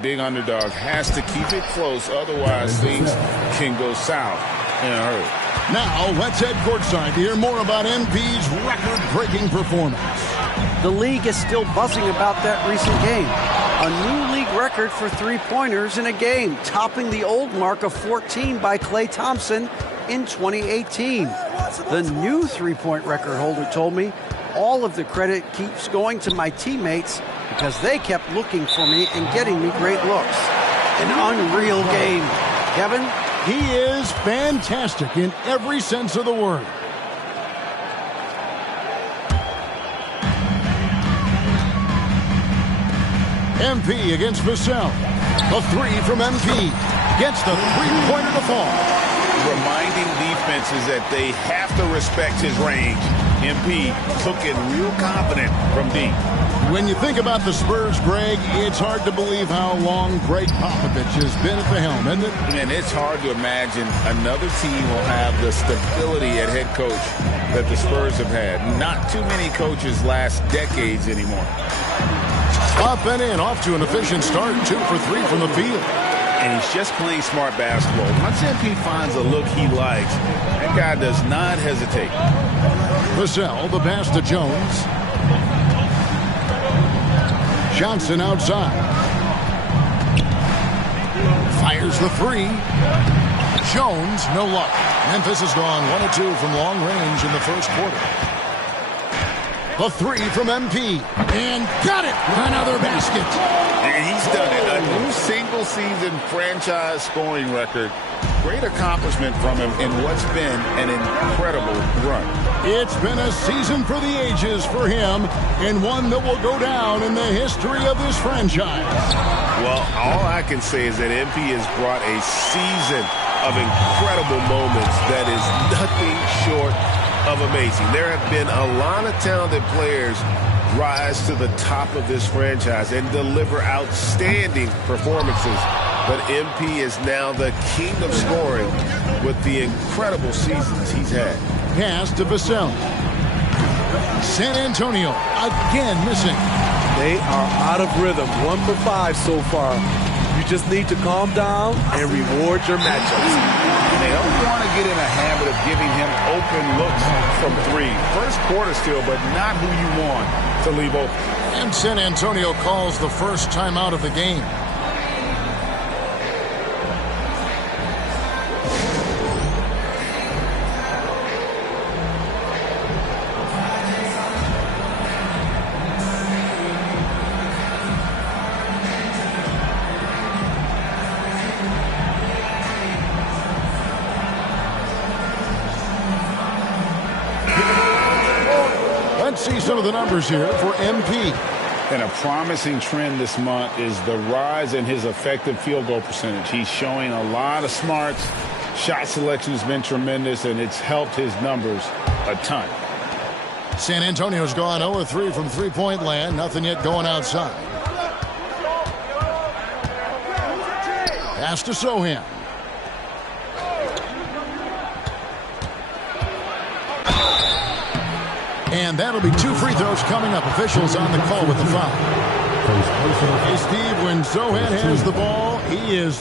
Big underdog has to keep it close, otherwise things can go south in a hurry. Now let's head courtside to hear more about MP's record-breaking performance. The league is still buzzing about that recent game. A new league record for three-pointers in a game, topping the old mark of 14 by Klay Thompson in 2018. The new three-point record holder told me, all of the credit keeps going to my teammates because they kept looking for me and getting me great looks. An unreal game. Kevin? He is fantastic in every sense of the word. MP against Vassell. The three from MP. Gets the three-pointer to fall. Reminding defenses that they have to respect his range. MP took it real confident from deep. When you think about the Spurs, Greg, it's hard to believe how long Greg Popovich has been at the helm, isn't it? And it's hard to imagine another team will have the stability at head coach that the Spurs have had. Not too many coaches last decades anymore. Up and in, off to an efficient start. 2 for 3 from the field. And he's just playing smart basketball. Once MP finds a look he likes, that guy does not hesitate. Vassell, the pass to Jones. Johnson outside. Fires the three. Jones, no luck. Memphis has gone 1 of 2 from long range in the first quarter. The three from MP. And got it! Another basket. And he's done it. A new single-season franchise scoring record. Great accomplishment from him in what's been an incredible run. It's been a season for the ages for him, and one that will go down in the history of this franchise. Well, all I can say is that MP has brought a season of incredible moments that is nothing short of amazing. There have been a lot of talented players rise to the top of this franchise and deliver outstanding performances. But MP is now the king of scoring with the incredible seasons he's had. Pass to Vassell. San Antonio again missing. They are out of rhythm. 1 for 5 so far. You just need to calm down and reward your matchups. And they don't want to get in a habit of giving him open looks from three. First quarter still, but not who you want to leave open. And San Antonio calls the first timeout of the game. Let's see some of the numbers here for MP. And a promising trend this month is the rise in his effective field goal percentage. He's showing a lot of smarts. Shot selection has been tremendous, and it's helped his numbers a ton. San Antonio's gone 0-3 from three-point land. Nothing yet going outside. Pass to Sohan. And that'll be 2 free throws coming up. Officials on the call with the foul. Hey, Steve, when Sohan has the ball, he is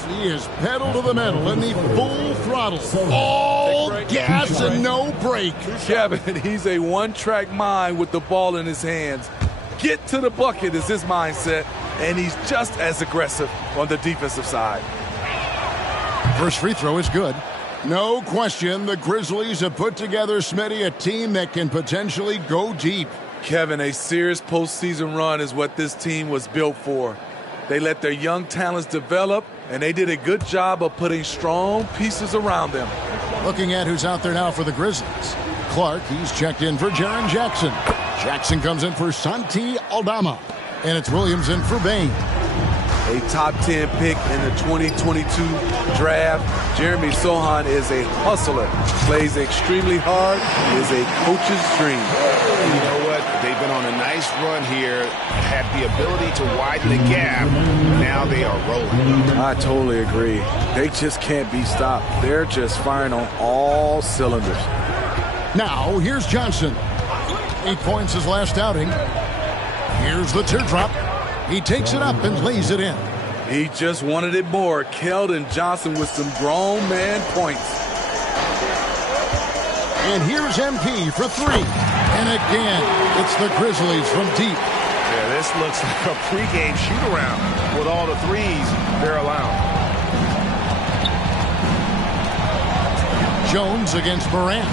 pedal to the metal in the full throttle. All gas and no break. Kevin, he's a one-track mind with the ball in his hands. Get to the bucket is his mindset, and he's just as aggressive on the defensive side. First free throw is good. No question, the Grizzlies have put together, Smitty, a team that can potentially go deep. Kevin, a serious postseason run is what this team was built for. They let their young talents develop, and they did a good job of putting strong pieces around them. Looking at who's out there now for the Grizzlies. Clark, he's checked in for Jaren Jackson. Jackson comes in for Santi Aldama. And it's Williams in for Bain. A top 10 pick in the 2022 draft. Jeremy Sohan is a hustler, plays extremely hard, is a coach's dream. And you know what? They've been on a nice run here, had the ability to widen the gap. Now they are rolling. I totally agree. They just can't be stopped. They're just firing on all cylinders. Now, here's Johnson. 8 points his last outing. Here's the teardrop. He takes it up and lays it in. He just wanted it more. Keldon Johnson with some grown man points. And here's MP for three. And again, it's the Grizzlies from deep. Yeah, this looks like a pregame shoot-around with all the threes they're allowing. Jones against Morant.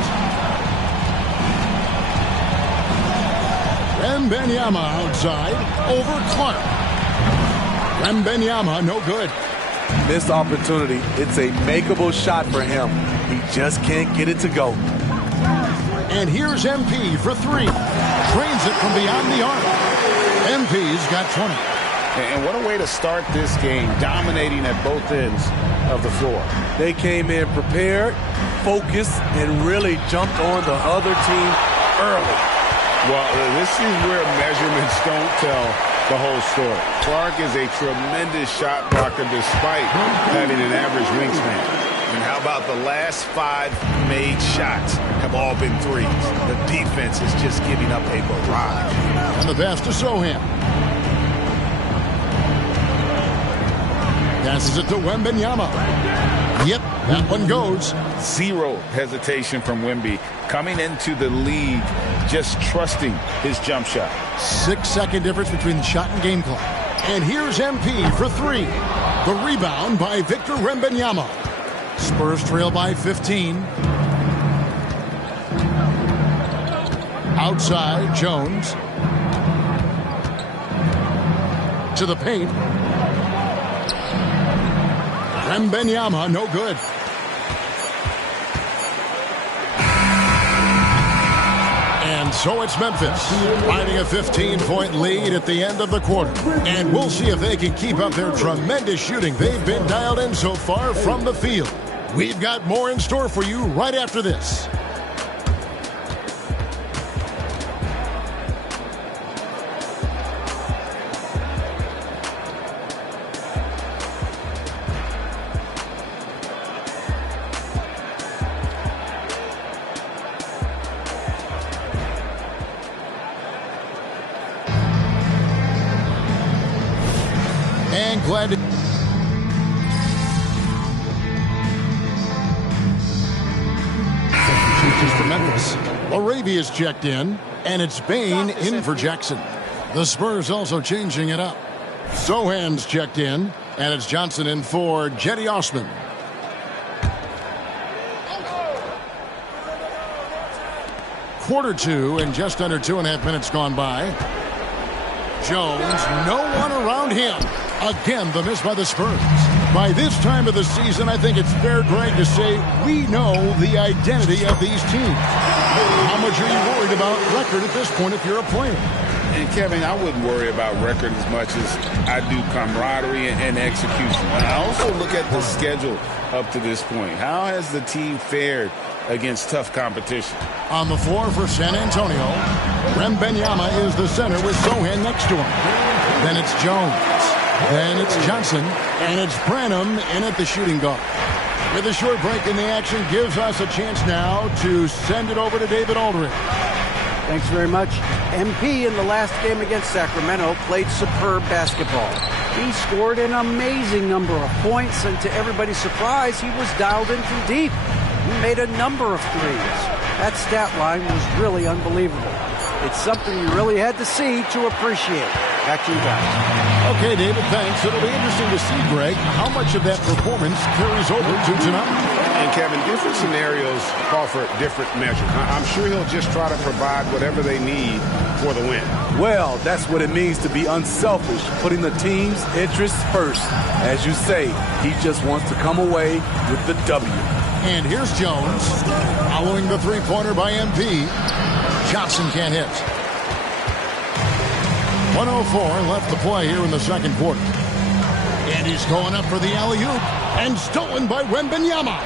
Wembanyama outside over Clark. Wembanyama no good. Missed opportunity. It's a makeable shot for him. He just can't get it to go. And here's MP for three. Trains it from beyond the arc. MP's got 20. And what a way to start this game, dominating at both ends of the floor. They came in prepared, focused, and really jumped on the other team early. Well, this is where measurements don't tell the whole story. Clark is a tremendous shot blocker despite having an average wingspan. And how about the last 5 made shots have all been threes? The defense is just giving up a barrage. And the pass to Sohan. Passes it to Wembanyama. Yep, that one goes. Zero hesitation from Wemby. Coming into the league, just trusting his jump shot. 6-second difference between the shot and game clock. And here's MP for three. The rebound by Victor Wembanyama. Spurs trail by 15. Outside, Jones. To the paint. Wembanyama, no good. And so it's Memphis, riding a 15-point lead at the end of the quarter. And we'll see if they can keep up their tremendous shooting they've been dialed in so far from the field. We've got more in store for you right after this. And glad to... To Memphis. Arabia's checked in, and it's Bain in for Jackson. The Spurs also changing it up. Sohan's checked in, and it's Johnson in for Jetty Osman. Quarter two, and just under 2.5 minutes gone by. Jones, no one around him. Again, the miss by the Spurs. By this time of the season, I think it's fair, Greg, to say we know the identity of these teams. How much are you worried about record at this point if you're a player? And, Kevin, I wouldn't worry about record as much as I do camaraderie and execution. I also look at the schedule up to this point. How has the team fared against tough competition? On the floor for San Antonio, Wembanyama is the center with Sohan next to him. Then it's Jones. Then it's Johnson. And it's Branham in at the shooting guard. With a short break in the action, gives us a chance now to send it over to David Aldridge. Thanks very much. MP in the last game against Sacramento played superb basketball. He scored an amazing number of points, and to everybody's surprise, he was dialed in from deep. He made a number of threes. That stat line was really unbelievable. It's something you really had to see to appreciate. Back to you guys. Okay, David, thanks. It'll be interesting to see, Greg, how much of that performance carries over to tonight. And, Kevin, different scenarios call for different measures. I'm sure he'll just try to provide whatever they need for the win. Well, that's what it means to be unselfish, putting the team's interests first. As you say, he just wants to come away with the W. And here's Jones, following the three-pointer by MP. Johnson can't hit. 1:04 left to play here in the second quarter. And he's going up for the alley-oop, and stolen by Wembanyama.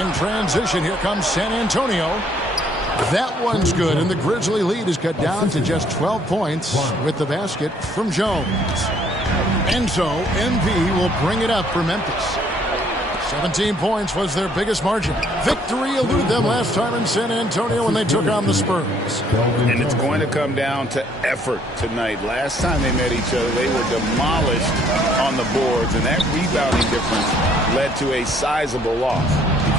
In transition, here comes San Antonio. That one's good, and the Grizzly lead is cut down to just 12 points with the basket from Jones. And so, MP will bring it up for Memphis. 17 points was their biggest margin. Victory eluded them last time in San Antonio when they took on the Spurs. And it's going to come down to effort tonight. Last time they met each other, they were demolished on the boards, and that rebounding difference led to a sizable loss.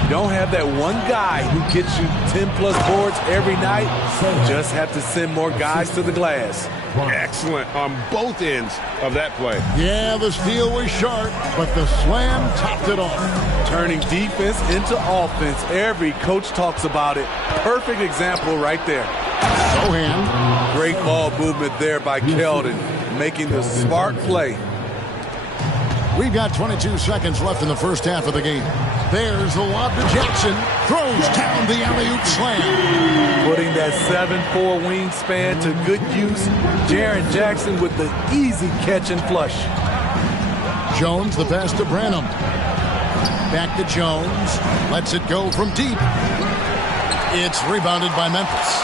You don't have that one guy who gets you 10-plus boards every night. You just have to send more guys to the glass. Excellent on both ends of that play. Yeah, the steal was sharp, but the slam topped it off. Turning defense into offense. Every coach talks about it. Perfect example right there. Sohan. Great ball movement there by Keldon, making the smart play. We've got 22 seconds left in the first half of the game. There's the lob to Jackson. Throws down the alley-oop slam. Putting that 7'4" wingspan to good use. Jaren Jackson with the easy catch and flush. Jones, the pass to Branham. Back to Jones. Lets it go from deep. It's rebounded by Memphis.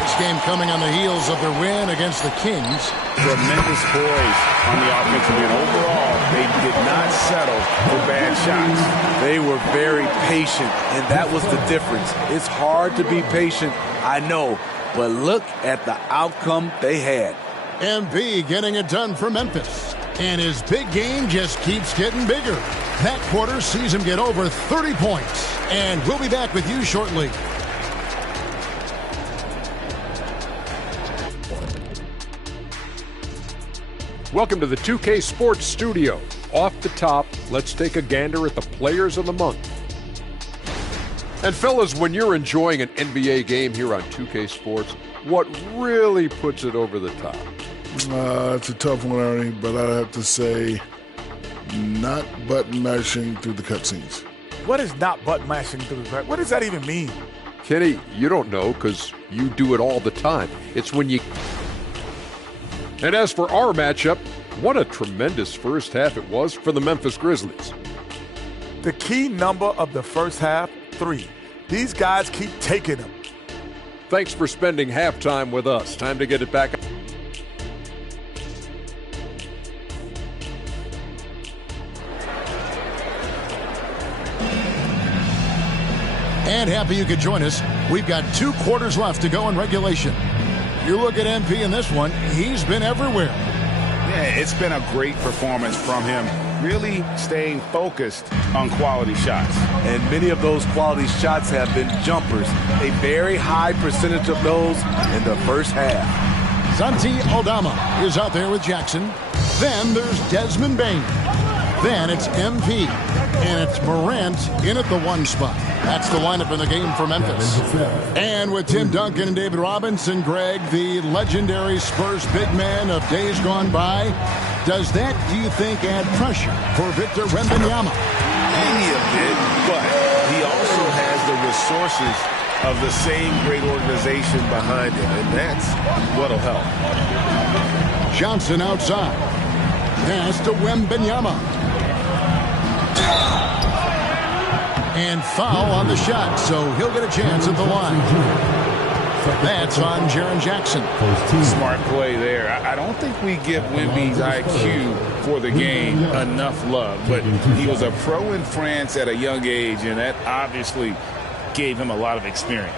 This game coming on the heels of their win against the Kings. Tremendous poise on the offensive end. Overall, they did not settle for bad shots. They were very patient, and that was the difference. It's hard to be patient, I know, but look at the outcome they had. MP getting it done for Memphis. And his big game just keeps getting bigger. That quarter sees him get over 30 points. And we'll be back with you shortly. Welcome to the 2K Sports Studio. Off the top, let's take a gander at the players of the month. And fellas, when you're enjoying an NBA game here on 2K Sports, what really puts it over the top? It's a tough one, Ernie, but I'd have to say not button mashing through the cutscenes. What is not button mashing through the cut? What does that even mean? Kenny, you don't know because you do it all the time. It's when you... And as for our matchup, what a tremendous first half it was for the Memphis Grizzlies. The key number of the first half, 3. These guys keep taking them. Thanks for spending halftime with us. Time to get it back. And happy you could join us. We've got 2 quarters left to go in regulation. You look at MP in this one, he's been everywhere. Yeah, it's been a great performance from him, really staying focused on quality shots. And many of those quality shots have been jumpers. A very high percentage of those in the first half. Santi Aldama is out there with Jackson. Then there's Desmond Bain. Then it's MP. And it's Morant in at the 1 spot. That's the lineup in the game for Memphis. And with Tim Duncan and David Robinson, Greg, the legendary Spurs big man of days gone by, does that, do you think, add pressure for Victor Wembanyama? Maybe a bit, but he also has the resources of the same great organization behind him, and that's what'll help. Johnson outside. Pass to Wembanyama. And foul on the shot, so he'll get a chance at the line. That's on Jaren Jackson. Smart play there. I don't think we give Wemby's IQ for the game enough love, but he was a pro in France at a young age, and that obviously gave him a lot of experience.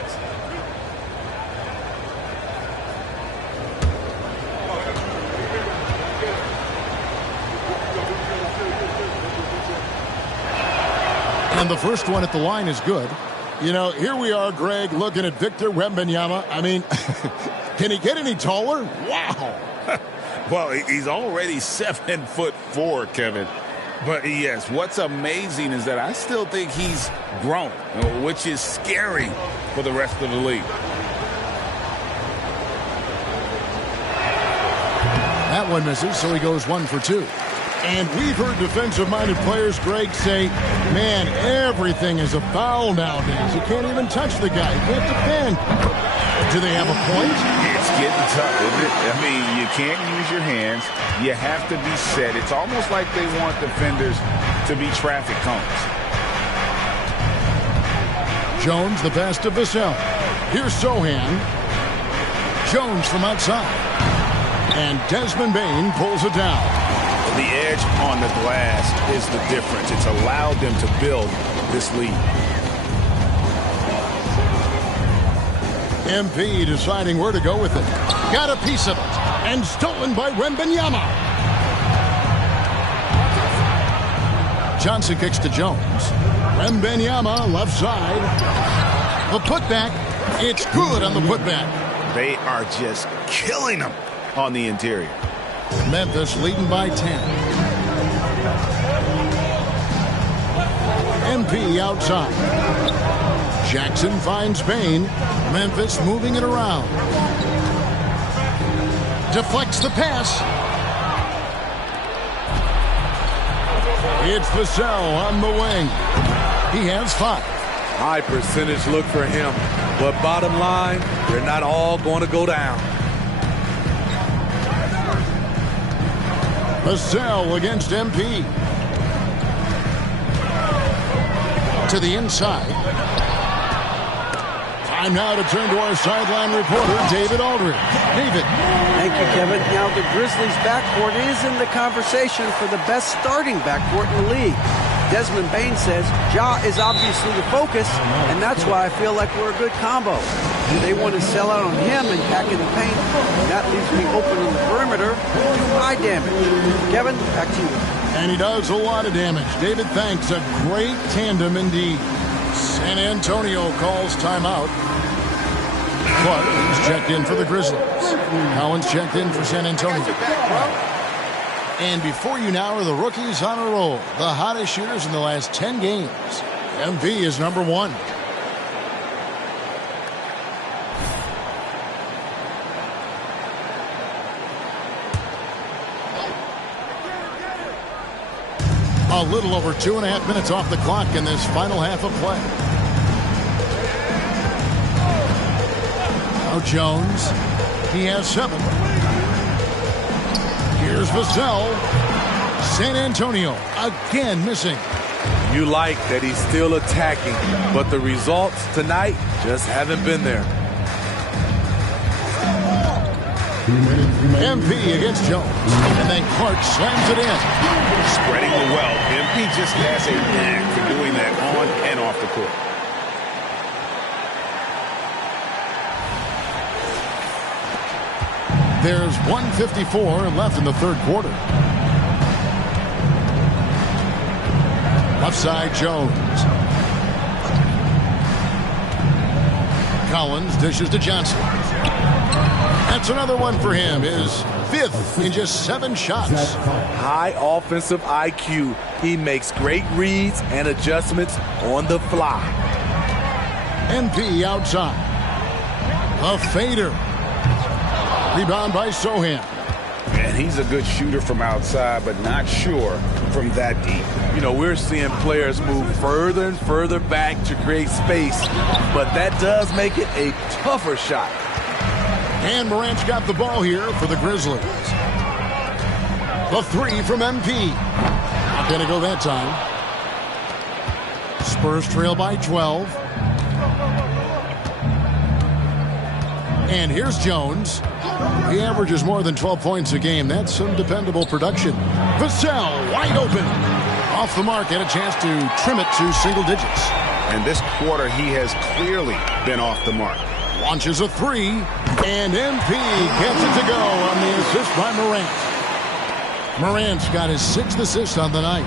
And the first one at the line is good. You know, here we are, Greg, looking at Victor Wembanyama. I mean, can he get any taller? Wow. Well, he's already 7'4", Kevin. But yes, what's amazing is that I still think he's grown, which is scary for the rest of the league. That one misses, so he goes 1 for 2. And we've heard defensive-minded players, Greg, say, man, everything is a foul nowadays. You can't even touch the guy. You can't defend. Do they have a point? It's getting tough, isn't it? I mean, you can't use your hands. You have to be set. It's almost like they want defenders to be traffic cones. Jones, the pass to Vassell. Here's Sohan. Jones from outside. And Desmond Bain pulls it down. The edge on the glass is the difference. It's allowed them to build this lead. MP deciding where to go with it. Got a piece of it. And stolen by Wembanyama. Johnson kicks to Jones. Wembanyama left side. The putback. It's good on the putback. They are just killing them on the interior. Memphis leading by 10. MP outside. Jackson finds Payne. Memphis moving it around. Deflects the pass. It's Vassell on the wing. He has 5. High percentage look for him. But bottom line, they're not all going to go down. Vassell against MP. To the inside. Time now to turn to our sideline reporter, David Aldridge. David. Thank you, Kevin. Now the Grizzlies backcourt is in the conversation for the best starting backcourt in the league. Desmond Bain says Ja is obviously the focus, and that's why I feel like we're a good combo. They want to sell out on him and pack in the paint, and that leaves me open on the perimeter. High damage. Kevin, back to you. And he does a lot of damage. David, thanks. A great tandem indeed. San Antonio calls timeout. Clark is checked in for the Grizzlies. Collins checked in for San Antonio. And before you now are the rookies on a roll. The hottest shooters in the last 10 games. MV is number 1. A little over 2.5 minutes off the clock in this final half of play. Now Jones. He has 7. Here's Vassell. San Antonio again missing. You like that he's still attacking, but the results tonight just haven't been there. MP against Jones. And then Clark slams it in. Spreading the wealth. MP just has a knack for doing that on and off the court. There's 1:54 left in the third quarter. Left side, Jones. Collins dishes to Johnson. That's another one for him. His 5th in just 7 shots. High offensive IQ. He makes great reads and adjustments on the fly. MP outside. A fader. Rebound by Sohan. And he's a good shooter from outside, but not sure from that deep. You know, we're seeing players move further and further back to create space, but that does make it a tougher shot. And Morant's got the ball here for the Grizzlies. The 3 from MP. Not going to go that time. Spurs trail by 12. And here's Jones. He averages more than 12 points a game. That's some dependable production. Vassell wide open. Off the mark, had a chance to trim it to single digits. And this quarter, he has clearly been off the mark. Launches a 3, and MP gets it to go on the assist by Morant. Morant's got his 6th assist on the night.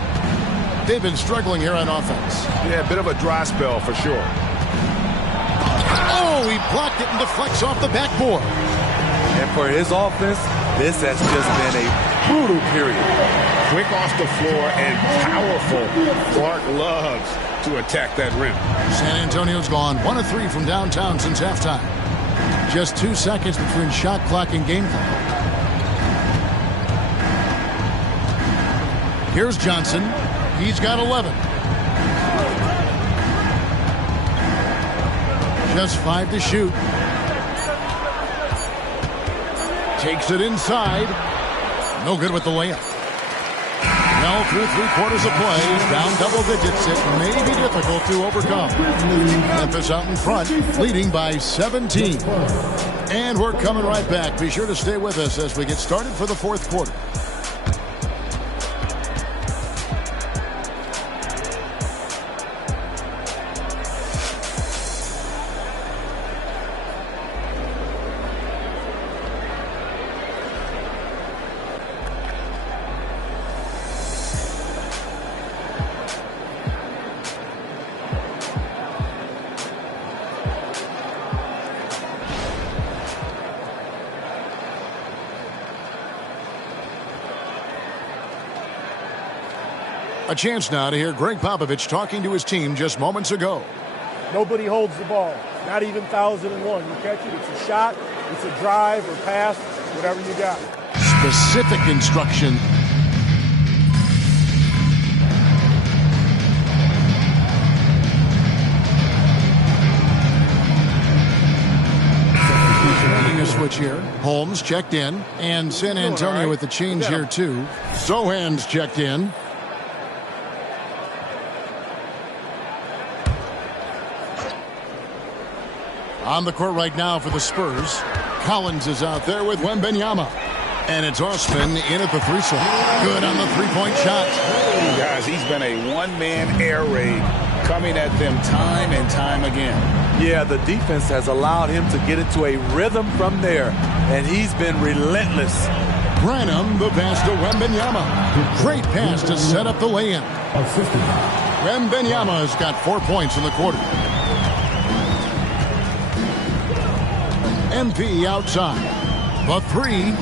They've been struggling here on offense. Yeah, a bit of a dry spell for sure. Oh, he blocked it and deflects off the backboard. And for his offense, this has just been a brutal period. Quick off the floor and powerful. Clark loves to attack that rim. San Antonio's gone 1 of 3 from downtown since halftime. Just 2 seconds between shot clock and game clock. Here's Johnson. He's got 11. Just 5 to shoot. Takes it inside. No good with the layup. Now through 3 quarters of play, down double digits. It may be difficult to overcome. Memphis out in front, leading by 17. And we're coming right back. Be sure to stay with us as we get started for the 4th quarter. A chance now to hear Greg Popovich talking to his team just moments ago. Nobody holds the ball, not even 1,001. You catch it, it's a shot, it's a drive or pass, whatever you got. Specific instruction. Making a switch here. Holmes checked in, and San Antonio with the change here too. Zohan's checked in. On the court right now for the Spurs. Collins is out there with Wembanyama. And it's Osman in at the three slot. Good on the three-point shot. Guys, he's been a one-man air raid coming at them time and time again. Yeah, the defense has allowed him to get into a rhythm from there, and he's been relentless. Branham, the pass to Wembanyama. Great pass to set up the lay-in. Wembanyama has got 4 points in the quarter. MP outside. The three.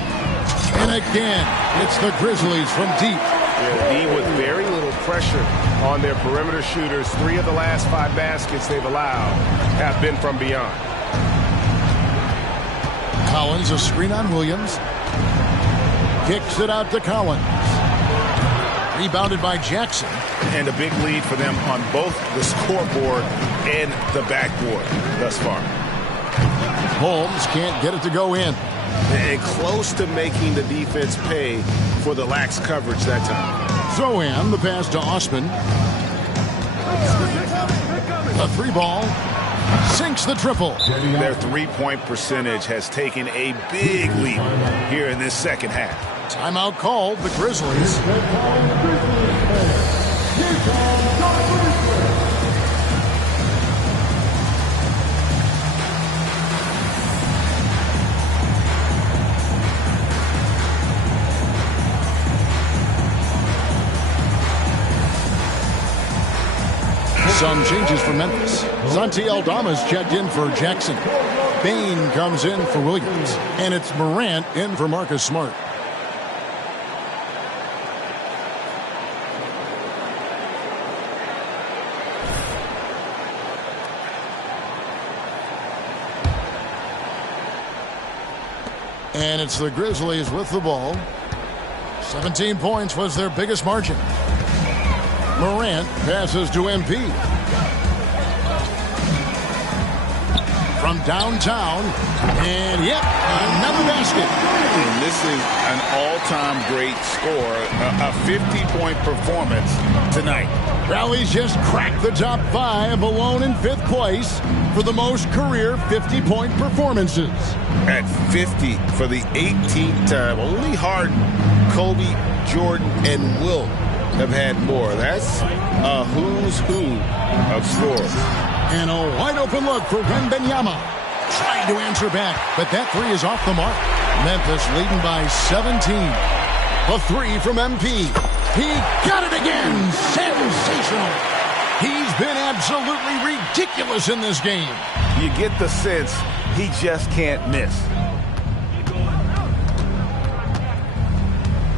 And again, it's the Grizzlies from deep. D with very little pressure on their perimeter shooters. 3 of the last 5 baskets they've allowed have been from beyond. Collins, a screen on Williams. Kicks it out to Collins. Rebounded by Jackson. And a big lead for them on both the scoreboard and the backboard thus far. Holmes can't get it to go in. And close to making the defense pay for the lax coverage that time. Zohan, the pass to Osman. A three ball. Sinks the triple. Their three-point percentage has taken a big leap here in this second half. Timeout called, the Grizzlies. Some changes for Memphis. Santi Aldama's checked in for Jackson. Bain comes in for Williams. And it's Morant in for Marcus Smart. And it's the Grizzlies with the ball. 17 points was their biggest margin. Morant passes to MP. From downtown, and yep, another basket. And this is an all-time great score, a 50-point performance tonight. Rally's just cracked the top 5, alone in 5th place for the most career 50-point performances. At 50 for the 18th time, only Harden, Kobe, Jordan, and Wilt have had more. That's a who's who of scores. And a wide open look for Wembanyama. Trying to answer back, but that three is off the mark. Memphis leading by 17. A three from MP. He got it again. Sensational. He's been absolutely ridiculous in this game. You get the sense he just can't miss.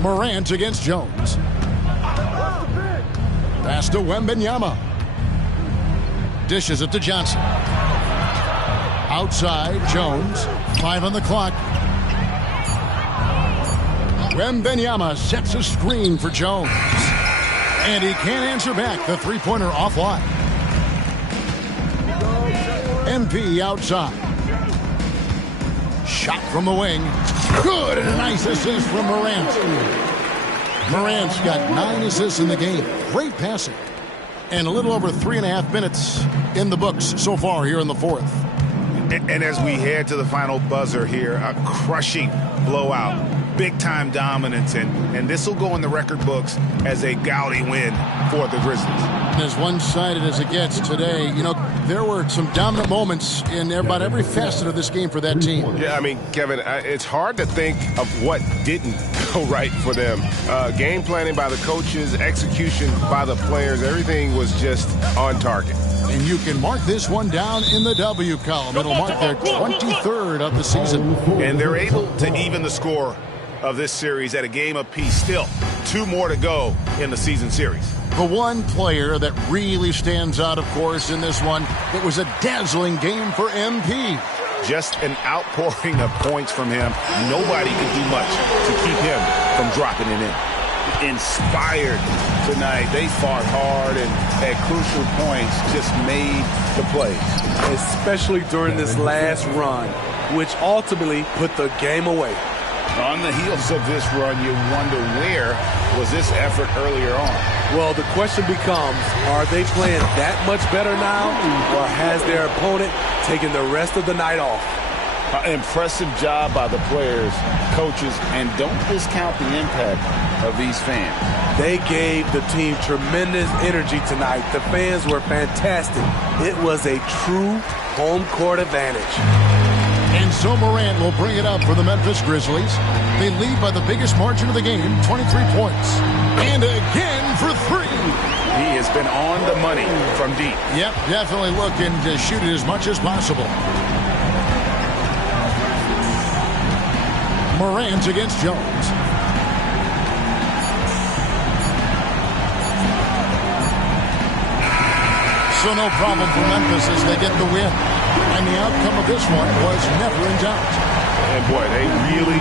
Morant against Jones. Pass to Wembanyama. Dishes it to Johnson. Outside, Jones. 5 on the clock. Wembanyama sets a screen for Jones. And he can't answer back. The three-pointer offline. MP outside. Shot from the wing. Good, and a nice assist from Morant. Morant's got 9 assists in the game. Great passing. And a little over 3.5 minutes in the books so far here in the fourth. And as we head to the final buzzer here, a crushing blowout, big-time dominance, and this will go in the record books as a gaudy win for the Grizzlies. And as one-sided as it gets today, you know, there were some dominant moments in about every facet of this game for that team. Yeah, I mean, Kevin, it's hard to think of what didn't go right for them. Game planning by the coaches, execution by the players, everything was just on target. And you can mark this one down in the W column. It'll mark their 23rd of the season. And they're able to even the score of this series at a game apiece. Still, 2 more to go in the season series. The one player that really stands out, of course, in this one, it was a dazzling game for MP. Just an outpouring of points from him. Nobody could do much to keep him from dropping it in. Inspired tonight. They fought hard and at crucial points just made the plays. Especially during this last run, which ultimately put the game away. On the heels of this run, you wonder where was this effort earlier on? Well, the question becomes, are they playing that much better now, or has their opponent taken the rest of the night off? Impressive job by the players, coaches, and don't discount the impact of these fans. They gave the team tremendous energy tonight. The fans were fantastic. It was a true home court advantage. And so Morant will bring it up for the Memphis Grizzlies. They lead by the biggest margin of the game, 23 points. And again for 3. He has been on the money from deep. Yep, definitely looking to shoot it as much as possible. Morant against Jones. So no problem for Memphis as they get the win. And the outcome of this one was never in doubt. And boy, they really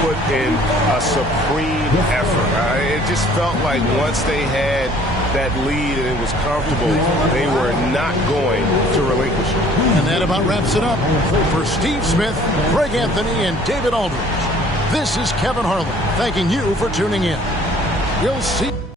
put in a supreme effort. It just felt like once they had that lead and it was comfortable, they were not going to relinquish it. And that about wraps it up. For Steve Smith, Greg Anthony, and David Aldridge, this is Kevin Harlan thanking you for tuning in. We'll see.